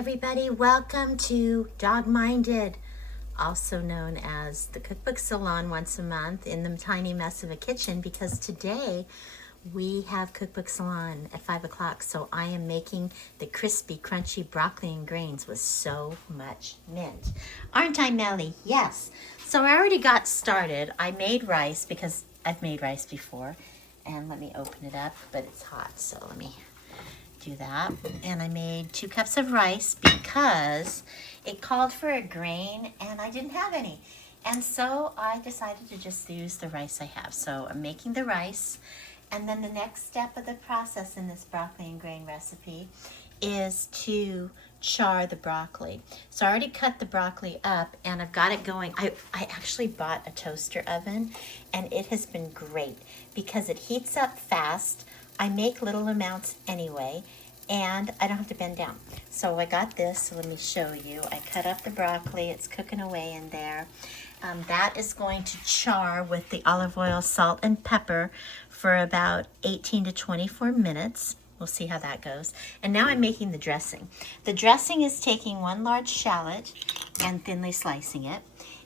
everybody, welcome to Dog Minded, also known as the Cookbook Salon once a month in the tiny mess of a kitchen, because today we have Cookbook Salon at 5 o'clock, so I am making the crispy, crunchy broccoli and grains with so much mint. Aren't I, Melly? Yes. So I already got started. I made rice because I've made rice before, and let me open it up, but it's hot, so let me do that. And I made 2 cups of rice because it called for a grain and I didn't have any. And so I decided to just use the rice I have. So I'm making the rice, and then the next step of the process in this broccoli and grain recipe is to char the broccoli. So I already cut the broccoli up and I've got it going. I actually bought a toaster oven and it has been great because it heats up fast. I make little amounts anyway, and I don't have to bend down. So I got this, so let me show you. I cut up the broccoli, it's cooking away in there. That is going to char with the olive oil, salt, and pepper for about 18 to 24 minutes. We'll see how that goes. And now I'm making the dressing. The dressing is taking 1 large shallot and thinly slicing it.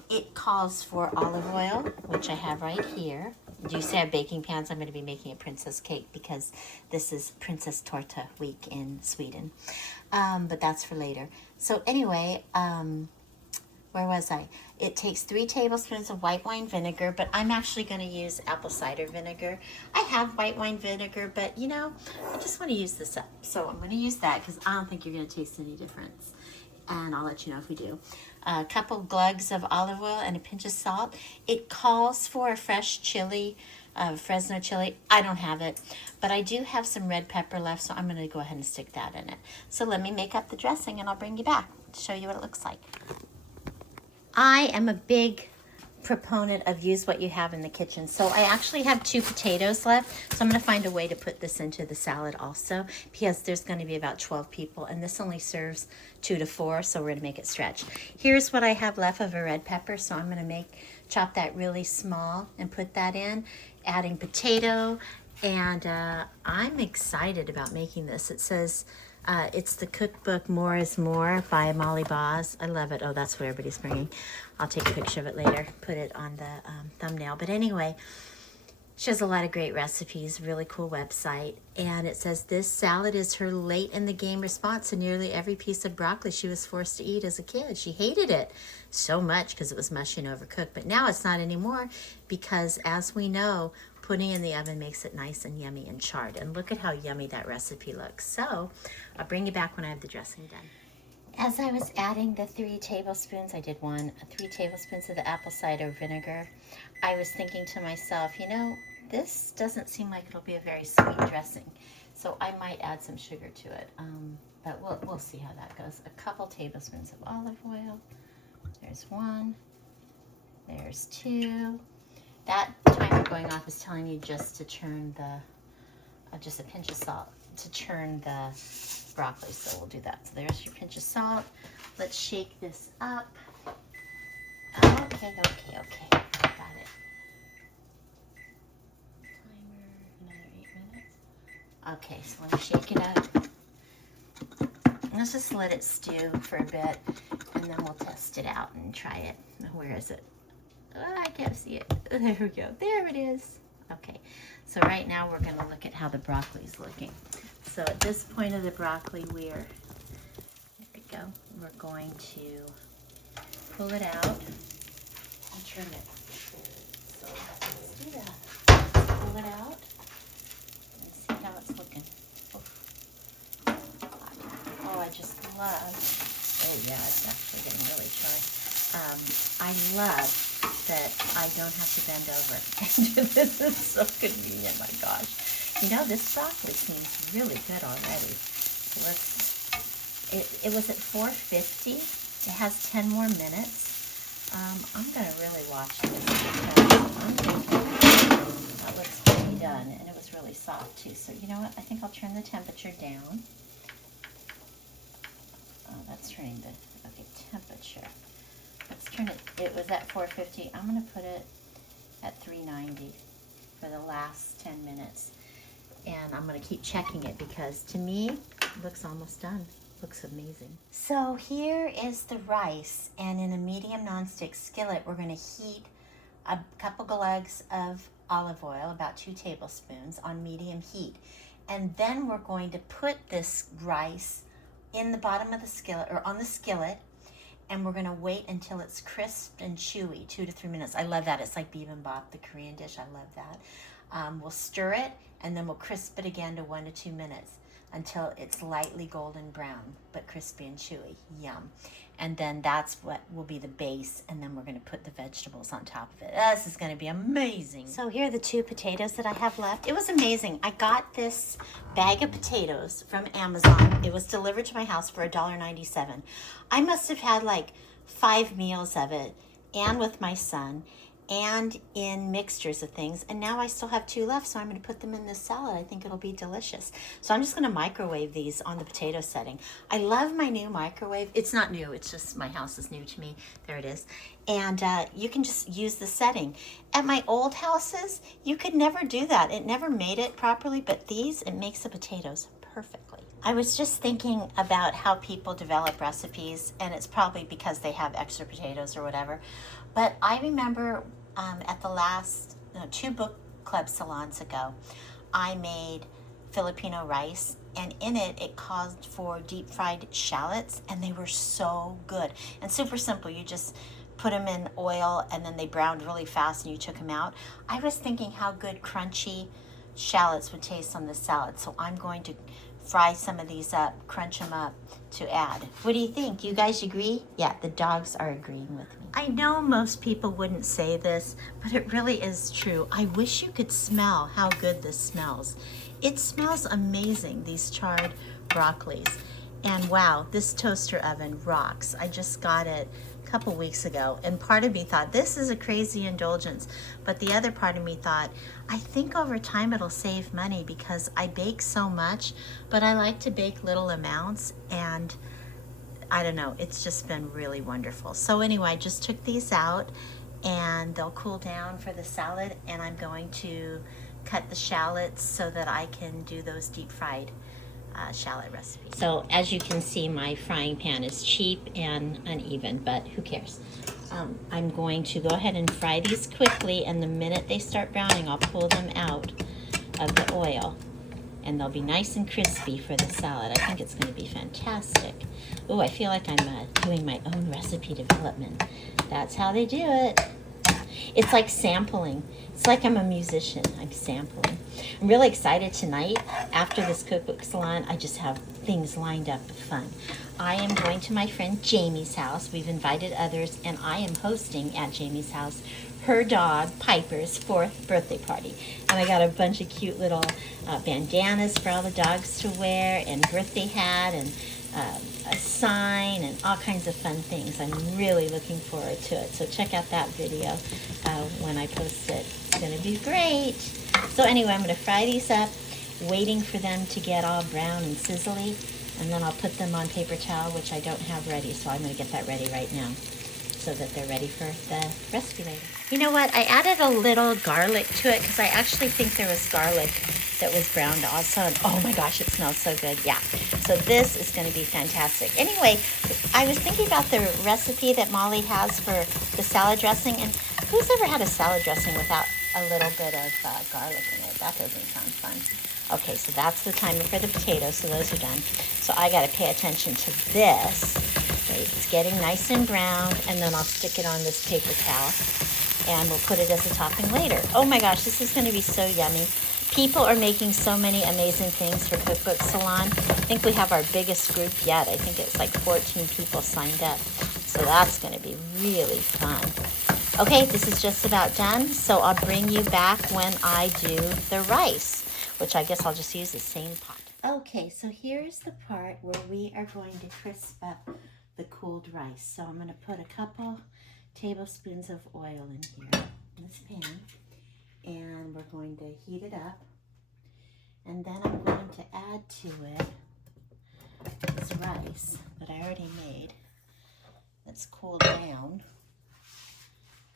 It calls for olive oil, which I have right here. Do you see I have baking pans? I'm going to be making a princess cake because this is Princess Torta week in Sweden. But that's for later. So anyway, where was I? It takes 3 tablespoons of white wine vinegar, but I'm actually going to use apple cider vinegar. I have white wine vinegar, but you know, I just want to use this up. So I'm going to use that because I don't think you're going to taste any difference. And I'll let you know if we do. A couple glugs of olive oil and a pinch of salt. It calls for a fresh chili, Fresno chili. I don't have it, but I do have some red pepper left, so I'm going to go ahead and stick that in it. So let me make up the dressing and I'll bring you back to show you what it looks like. I am a big proponent of use what you have in the kitchen. So I actually have 2 potatoes left. So I'm going to find a way to put this into the salad also, because there's going to be about 12 people and this only serves 2 to 4. So we're going to make it stretch. Here's what I have left of a red pepper. So I'm going to chop that really small and put that in, adding potato. And I'm excited about making this. It says it's the cookbook More is More by Molly Boz. I love it. Oh, that's what everybody's bringing. I'll take a picture of it later, put it on the thumbnail. But anyway, she has a lot of great recipes, really cool website. And it says this salad is her late in the game response to nearly every piece of broccoli she was forced to eat as a kid. She hated it so much because it was mushy and overcooked. But now it's not anymore because, as we know, putting it in the oven makes it nice and yummy and charred. And look at how yummy that recipe looks. So I'll bring you back when I have the dressing done. As I was adding the 3 tablespoons, I did 3 tablespoons of the apple cider vinegar, I was thinking to myself, you know, this doesn't seem like it'll be a very sweet dressing. So I might add some sugar to it, but we'll see how that goes. A couple tablespoons of olive oil. There's 1. There's 2. That timer going off is telling you just to turn just a pinch of salt to turn the broccoli, so we'll do that. So there's your pinch of salt. Let's shake this up. Okay. Got it. Timer, another 8 minutes. Okay, so let me shake it up. Let's just let it stew for a bit, and then we'll test it out and try it. Where is it? Oh, I can't see it. There we go. There it is. Okay, so right now we're going to look at how the broccoli is looking. So at this point of the broccoli, there we go. We're going to pull it out and trim it. So let's do that. Pull it out and see how it's looking. Oh, I just love, oh yeah, it's actually getting really charred. I love that I don't have to bend over. This is so convenient, my gosh. You know, this broccoli seems really good already. So it was at 450. It has 10 more minutes. I'm going to really watch this because I'm thinking that looks pretty done. And it was really soft too. So you know what? I think I'll turn the temperature down. Oh, that's turning the, okay, temperature. Let's turn it, it was at 450. I'm going to put it at 390 for the last 10 minutes. And I'm going to keep checking it because to me, it looks almost done. Looks amazing. So here is the rice, and in a medium nonstick skillet, we're going to heat a couple glugs of olive oil, about 2 tablespoons, on medium heat. And then we're going to put this rice in the bottom of the skillet, or on the skillet, and we're going to wait until it's crisp and chewy, 2 to 3 minutes. I love that. It's like bibimbap, the Korean dish. I love that. We'll stir it, and then we'll crisp it again to 1 to 2 minutes until it's lightly golden brown, but crispy and chewy. Yum. And then that's what will be the base, and then we're going to put the vegetables on top of it. This is going to be amazing. So here are the 2 potatoes that I have left. It was amazing. I got this bag of potatoes from Amazon. It was delivered to my house for $1.97. I must have had like 5 meals of it, and with my son, and in mixtures of things, and now I still have 2 left, so I'm going to put them in this salad. I think it'll be delicious. So I'm just going to microwave these on the potato setting. I love my new microwave. It's not new, it's just my house is new to me. There it is. And you can just use the setting. At my old houses, you could never do that. It never made it properly, but these, it makes the potatoes perfectly. I was just thinking about how people develop recipes, and it's probably because they have extra potatoes or whatever. But I remember at the last 2 book club salons ago, I made Filipino rice, and in it, it called for deep fried shallots, and they were so good and super simple. You just put them in oil, and then they browned really fast, and you took them out. I was thinking how good crunchy shallots would taste on the salad, so I'm going to fry some of these up, crunch them up to add. What do you think? You guys agree? Yeah, the dogs are agreeing with me. I know most people wouldn't say this, but it really is true. I wish you could smell how good this smells. It smells amazing, these charred broccolis. And wow, this toaster oven rocks. I just got it a couple weeks ago, and part of me thought this is a crazy indulgence, but the other part of me thought I think over time it'll save money because I bake so much, but I like to bake little amounts, and I don't know, it's just been really wonderful. So anyway, I just took these out, and they'll cool down for the salad, and I'm going to cut the shallots so that I can do those deep fried shallot recipes. So as you can see, my frying pan is cheap and uneven, but who cares? I'm going to go ahead and fry these quickly, and the minute they start browning, I'll pull them out of the oil, and they'll be nice and crispy for the salad. I think it's going to be fantastic. Oh, I feel like I'm doing my own recipe development. That's how they do it. It's like sampling. It's like I'm a musician. I'm sampling. I'm really excited tonight. After this cookbook salon, I just have things lined up of fun. I am going to my friend Jamie's house. We've invited others, and I am hosting at Jamie's house her dog Piper's 4th birthday party. And I got a bunch of cute little bandanas for all the dogs to wear, and birthday hat, and a sign, and all kinds of fun things. I'm really looking forward to it. So check out that video when I post it. It's going to be great. So anyway, I'm going to fry these up, waiting for them to get all brown and sizzly, and then I'll put them on paper towel, which I don't have ready, so I'm going to get that ready right now so that they're ready for the recipe later. You know what? I added a little garlic to it because I actually think there was garlic that was browned also. And oh my gosh, it smells so good. Yeah. So this is going to be fantastic. Anyway, I was thinking about the recipe that Molly has for the salad dressing. And who's ever had a salad dressing without a little bit of garlic in it? That doesn't sound fun. Okay, so that's the timer for the potatoes. So those are done. So I got to pay attention to this. Okay, it's getting nice and browned. And then I'll stick it on this paper towel. And we'll put it as a topping later. Oh my gosh, this is going to be so yummy. People are making so many amazing things for Cookbook Salon. I think we have our biggest group yet. I think it's like 14 people signed up. So that's going to be really fun. Okay, this is just about done. So I'll bring you back when I do the rice, which I guess I'll just use the same pot. Okay, so here's the part where we are going to crisp up the cooled rice. So I'm going to put a couple tablespoons of oil in here in this pan, and we're going to heat it up, and then I'm going to add to it this rice that I already made that's cooled down,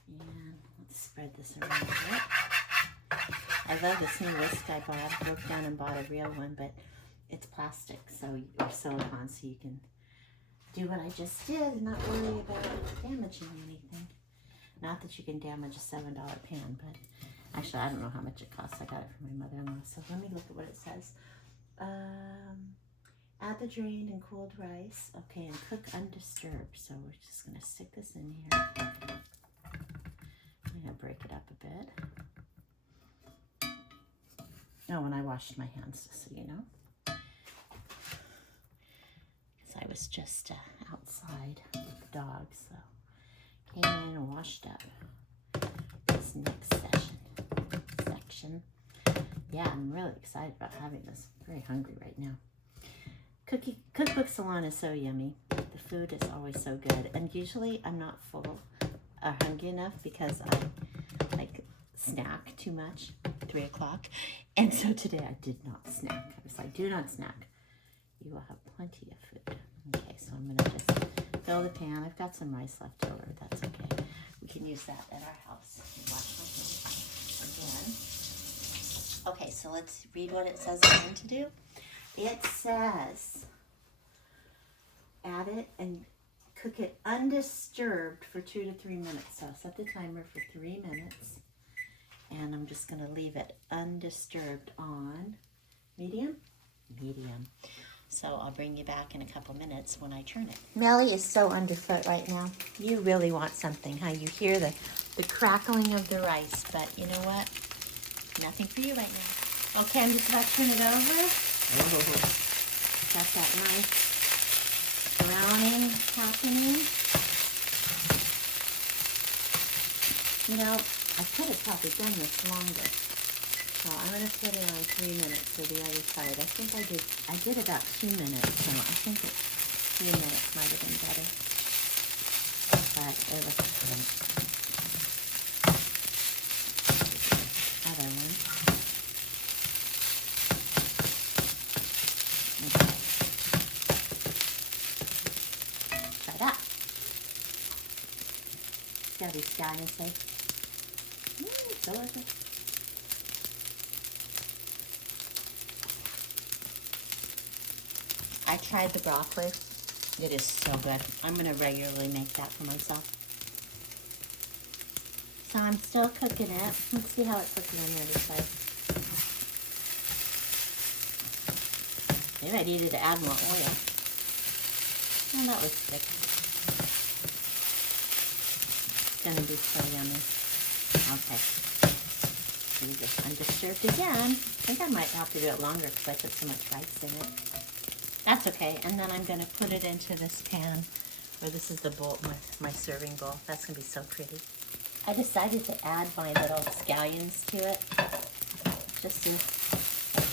and let's spread this around a bit. I love this new whisk I bought. I broke down and bought a real one, but it's plastic, or silicone, so you can do what I just did and not worry about damaging anything. Not that you can damage a $7 pan, but actually I don't know how much it costs. I got it from my mother-in-law, so let me look at what it says. Add the drained and cooled rice. Okay, and cook undisturbed. So we're just gonna stick this in here. I'm gonna break it up a bit. Oh, and I washed my hands, so you know. Because I was just outside with the dogs, so came in and washed up. This next section. Yeah, I'm really excited about having this. I'm very hungry right now. Cookbook Salon is so yummy. The food is always so good. And usually I'm not full or hungry enough because I like snack too much, 3 o'clock. And so today I did not snack. I was like, do not snack. You will have plenty of food. Okay, so I'm gonna just fill the pan. I've got some rice left over. That's okay. We can use that at our house. Wash my hands again. Okay, so let's read what it says again to do. It says, add it and cook it undisturbed for 2 to 3 minutes. So set the timer for 3 minutes. And I'm just going to leave it undisturbed on medium. So I'll bring you back in a couple minutes when I turn it. Melly is so underfoot right now. You really want something, huh? You hear the crackling of the rice, but you know what? Nothing for you right now. Okay, I'm just about to turn it over. Oh, got that nice browning happening. You know, I could have probably done this longer. So I'm going to put it on 3 minutes for the other side. I think I did about 2 minutes, so I think 3 minutes might have been better. But it looks great. Other one. Okay. Try that. See how these scallions say? Delicious. I tried the broccoli. It is so good. I'm going to regularly make that for myself. So I'm still cooking it. Let's see how it's cooking on the other side. Maybe I needed to add more oil. Oh, that was thick. It's going to be so yummy. Okay. And just undisturbed again. I think I might have to do it longer because I put so much rice in it. That's okay. And then I'm going to put it into this pan, or this is the bowl, my serving bowl. That's going to be so pretty. I decided to add my little scallions to it, just to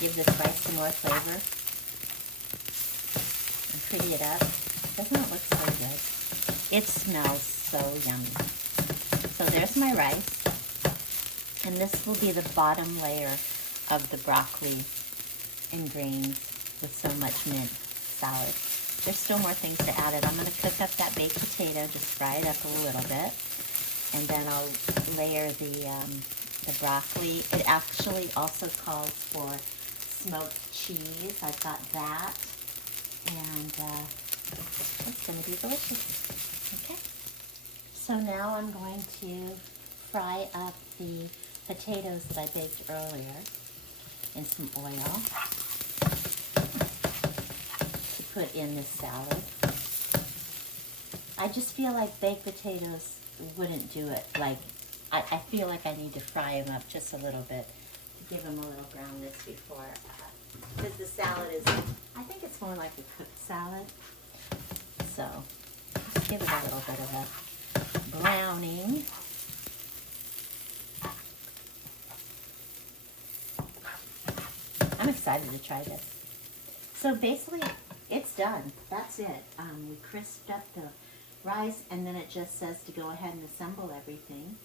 give this rice some more flavor and pretty it up. Doesn't it look so good? It smells so yummy. So there's my rice. And this will be the bottom layer of the broccoli and grains with so much mint salad. There's still more things to add it. I'm going to cook up that baked potato, just fry it up a little bit. And then I'll layer the broccoli. It actually also calls for smoked cheese. I've got that. And it's going to be delicious. Okay. So now I'm going to fry up the potatoes that I baked earlier in some oil to put in this salad. I just feel like baked potatoes wouldn't do it. Like, I feel like I need to fry them up just a little bit to give them a little brownness before, because the salad is, I think it's more like a cooked salad. So, just give it a little bit of a browning. I'm excited to try this. So basically, it's done. That's it. We crisped up the rice, and then it just says to go ahead and assemble everything.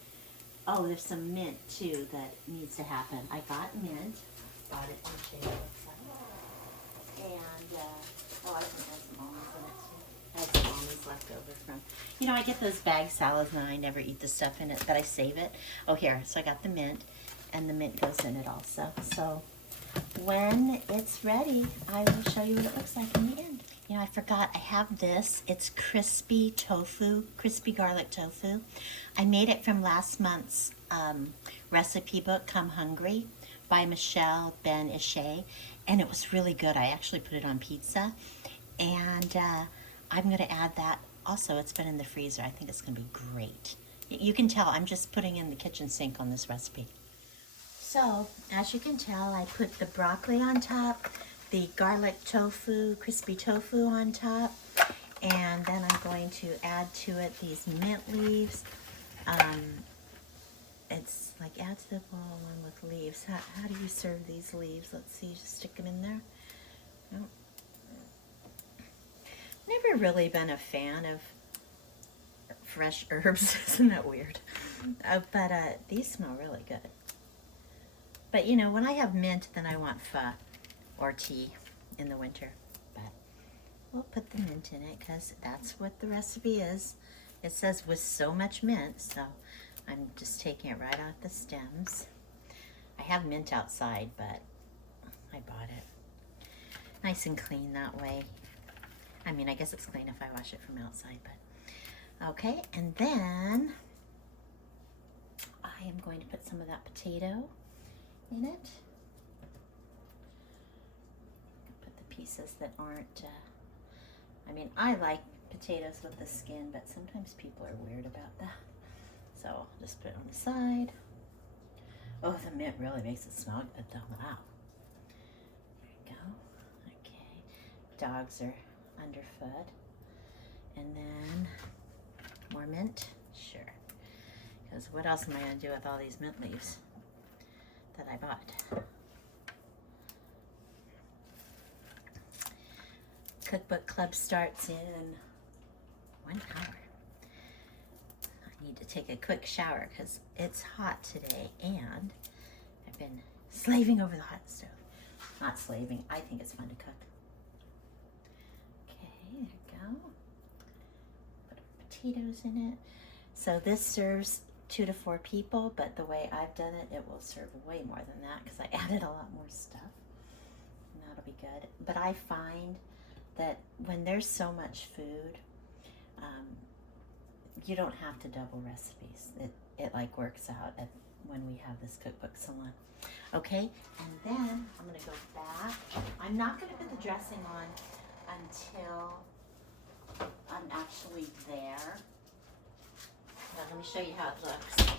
Oh, there's some mint too that needs to happen. I got mint. Brought it from Shea. And oh, I think there's some almonds in it too. I had some almonds left over from. You know, I get those bag salads and I never eat the stuff in it, but I save it. Oh, here. So I got the mint, and the mint goes in it also. So when it's ready, I will show you what it looks like in the end. You know, I forgot I have this. It's crispy tofu, crispy garlic tofu. I made it from last month's recipe book, Come Hungry, by Michelle Ben Ishay, and it was really good. I actually put it on pizza, and I'm going to add that. Also, it's been in the freezer. I think it's going to be great. You can tell I'm just putting in the kitchen sink on this recipe. So, as you can tell, I put the broccoli on top, the garlic tofu, crispy tofu on top, and then I'm going to add to it these mint leaves. It's like add to the bowl along with leaves. How do you serve these leaves? Let's see, just stick them in there. Nope. Never really been a fan of fresh herbs. Isn't that weird? But these smell really good. But you know, when I have mint, then I want pho or tea in the winter. But we'll put the mint in it because that's what the recipe is. It says with so much mint, so I'm just taking it right out the stems. I have mint outside, but I bought it. Nice and clean that way. I mean, I guess it's clean if I wash it from outside, but okay. And then I am going to put some of that potato in it. Put the pieces that aren't, I mean, I like potatoes with the skin, but sometimes people are weird about that. So I'll just put it on the side. Oh, the mint really makes it smell good though. Wow. There you go. Okay. Dogs are underfoot. And then more mint. Sure. Because what else am I going to do with all these mint leaves that I bought? Cookbook club starts in 1 hour. I need to take a quick shower because it's hot today and I've been slaving over the hot stove. Not slaving, I think it's fun to cook. Okay, there you go. Put potatoes in it. So this serves 2 to 4 people, but the way I've done it, it will serve way more than that because I added a lot more stuff. And that'll be good. But I find that when there's so much food, you don't have to double recipes. It like works out when we have this cookbook salon. Okay, and then I'm gonna go back. I'm not gonna put the dressing on until I'm actually there. Now, let me show you how it looks.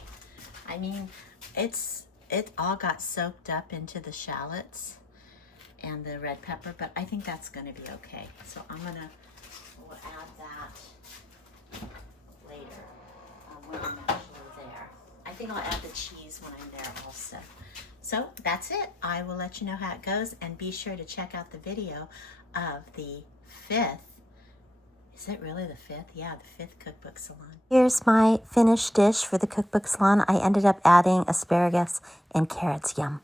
I mean, it all got soaked up into the shallots and the red pepper, but I think that's gonna be okay. So we'll add that later when I'm actually there. I think I'll add the cheese when I'm there also. So that's it. I will let you know how it goes, and be sure to check out the video of the 5th. Is it really the 5th? Yeah, the 5th Cookbook Salon. Here's my finished dish for the Cookbook Salon. I ended up adding asparagus and carrots. Yum.